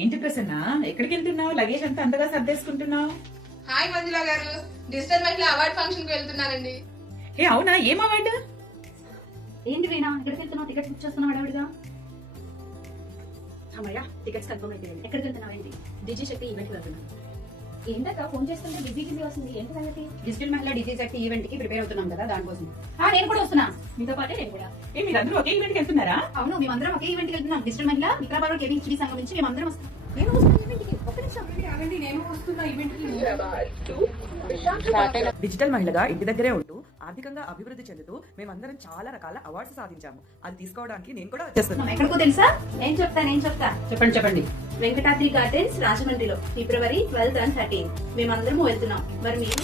ఏంటి ప్రసన్న, ఎక్కడికి వెళ్తున్నావు? లగేజ్ అంతా అంతగా సర్దేసుకుంటున్నావు. హాయ్ మంజుల గారు, డిజిటల్ మహిళ అవార్డ్ ఫంక్షన్ కి వెళ్తున్నానండి. ఏ అవునా? ఏం అవార్డు? ఏంటి వీణా, ఎక్కడికి వెళ్తున్నావు? టికెట్స్ బుక్ చేస్తున్నావు హడావిడిగా? అమ్మయ్యా, టికెట్స్ కన్ఫర్మ్ అయిపోయింది. ఎక్కడికి వెళ్తున్నావు? ఏంటి? డిజీ శక్తి ఈవెంట్ కి వెళ్తున్నాను. ఏంటక్క ఫోన్ చేస్తుంటే బిజీ బిజీ వస్తుంది, ఏంటి సంగతి? డిజిటల్ మహిళా డిజీ శక్తి ఈవెంట్ కి ప్రిపేర్ అవుతున్నాం కదా, దానికోసం. నేను కూడా వస్తున్నా, మీతో పాటే నేను కూడా. మీరందరూ ఒకే ఈవెంట్ కి వెళ్తున్నారా? అవును, మేమందరం ఒకే ఈవెంట్ కి వెళ్తున్నాం. డిజిటల్ మహిళా వికారాబాద్ కేవీహెచ్డీ సంఘం నుంచి మేమందరం వస్తాం. నేను వస్తున్నా ఈవెంట్ కి. ఒక్క నిమిషం ఆగండి, నేను వస్తున్నా ఈవెంట్ కి. డిజిటల్ మహిళగా ఇంటి దగ్గరే ఉంటూ ఆర్థికంగా అభివృద్ధి చెందుతూ మేమందరం చాలా రకాల అవార్డ్స్ సాధించాము. అది తీసుకోవడానికి నేను కూడా వచ్చేస్తున్నాను. ఎక్కడికో తెలుసా? నేను చెప్తా. చెప్పండి. వెంకటాద్రి గార్డెన్స్ రాజమండ్రిలో ఫిబ్రవరి 12 and 13 మేమందరం వెళ్తున్నాం. మరి మీరు